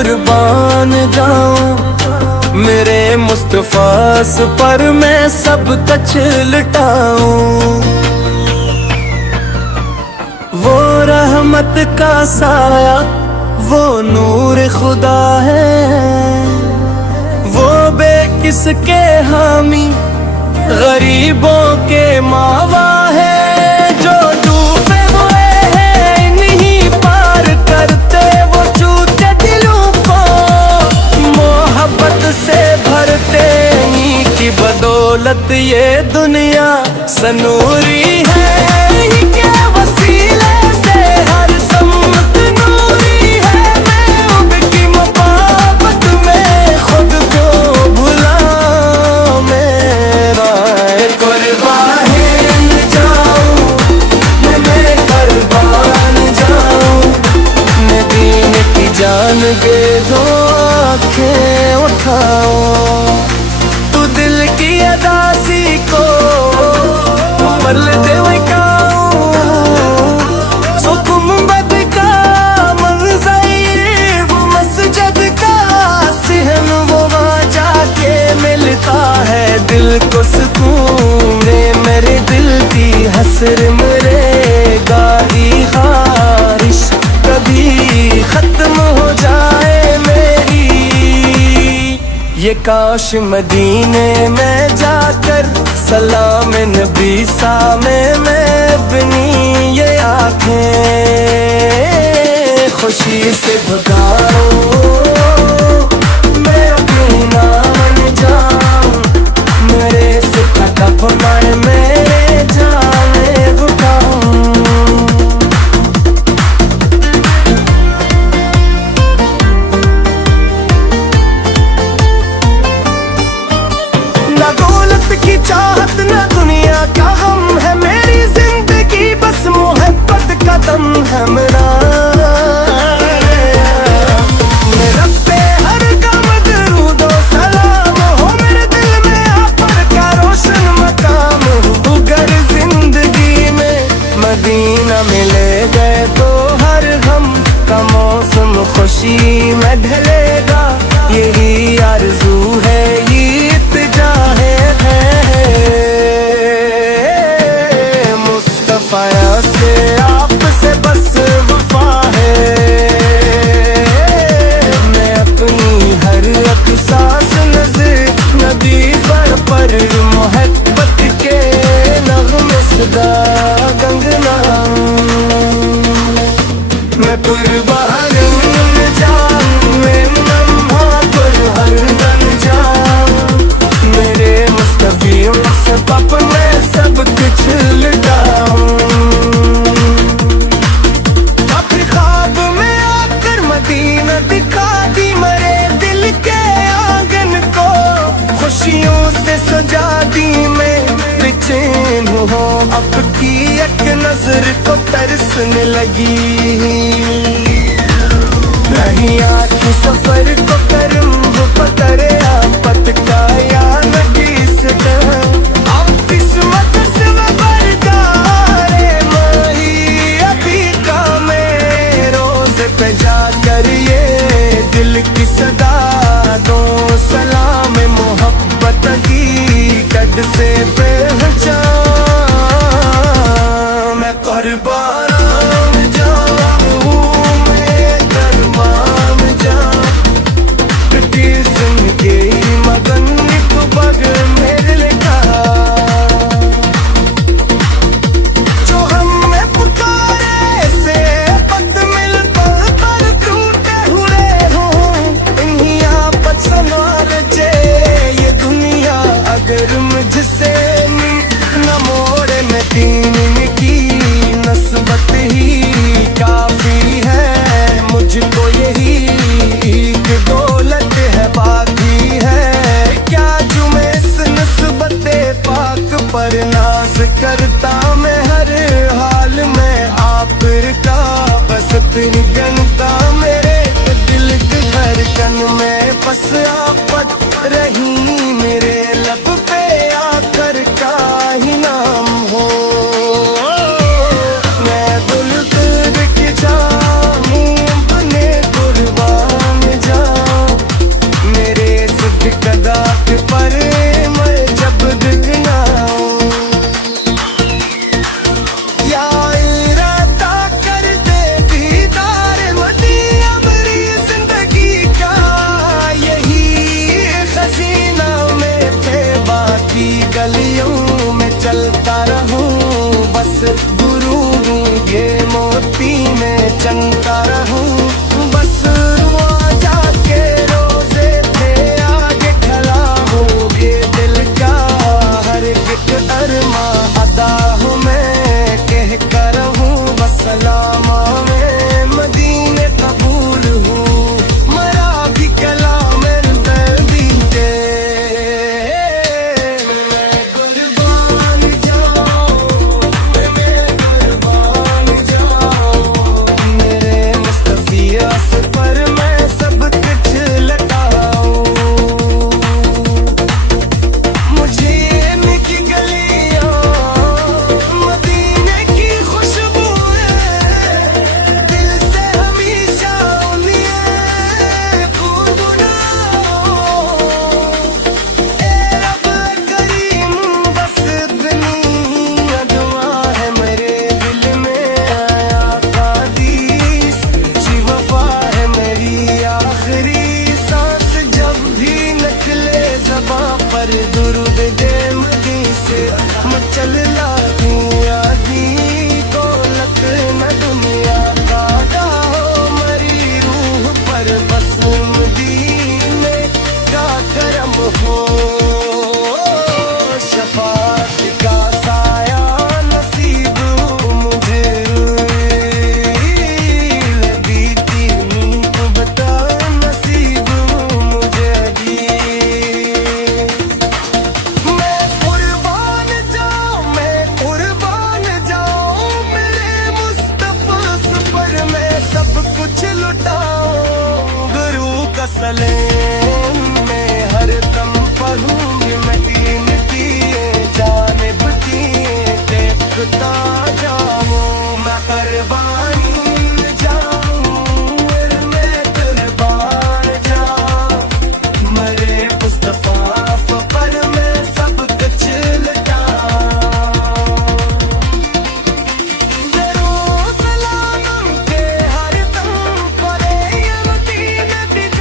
कुर्बान जाऊं, मेरे मुस्तफास पर मैं सब कुछ लुटाऊं। वो रहमत का साया, वो नूर खुदा है, वो बेकिस के हामी, गरीबों के मावा है। जो डूबे हुए हैं इन्हीं पार करते, वो छूते दिलों को मोहब्बत से भरते। इन्हीं की बदौलत ये दुनिया सनूरी है, इनके वसीले से हर सम्मत नूरी है। मैं उनकी मोहब्बत में खुद को भुला, मेरा कुर्बान जाऊं, मैं कुर्बान जाऊं, मैं दीन की जान के दो आँखें उठाऊं। तू दिल की अदासी को बदल दे दिल को सुकून दे, मेरे दिल की हसर मेरे गाड़ी खारिश कभी खत्म हो जाए मेरी। ये काश मदीने में जाकर सलाम नबी सामे में अपनी ये आँखें खुशी से भगाऊं। मैं अपनी नाम जाऊं, मेरे से अपने मेरे जाने बुकाऊं। ना दौलत की चाहत, ना दुनिया का गम है मेरी जिंदगी, बस मोहब्बत का दम है मेरा। मदीना मिले गए तो हर गम का मौसम खुशी में ढलेगा, यही आरज़ू है, ये इत्तिजा है। मुस्तफा से आपसे बस वफा है, मैं अपनी हर एक सांस नज़र नबी पर मोहब्बत के नग़्मे सदा गंगना। मैं कुर्बान जाऊं, मैं नम्हा पर हर दम जाऊं, मेरे मुस्तफ़ी से पाप मैं सब कुछ लुटाऊं। अपने ख्वाब में आकर मदीना दिखा दी, मेरे दिल के आंगन को खुशियों से सजा दी। मैं बेचैन हो अब की एक नजर को तरसने लगी, नहीं आँखें सफर को करम वो पकड़े आपत का या नदी से अब किस्मत से बरदारे माही अभी का मैं रोज़ पे जाकर ये दिल की सदा दो सलाम मोहब्बत की कद से पहचान। मैं कुर्बान जाऊं, मैं कुर्बान जाऊं, टूटी जिंदगी मगन को बग मेरे लिखा। जो हमें पुकारे से पद मिल पल पर टूटे हुए हूँ, इन्हीं आपत संवार जे ये दुनिया अगर मुझसे न मोड़े। मैं दीन की नस्बत ही काफी है मुझको, यही एक दौलत है बाकी है क्या। जो मैं इस नस्बत पाक पर नाज करता, मैं हर हाल में आप का बस तेरी जनता मेरे दिल की धड़कन में बस आपत रही, मेरे लब पे आकर का ही नाम हो। मैं दुल की जाऊं, बने कुर्बान जा असले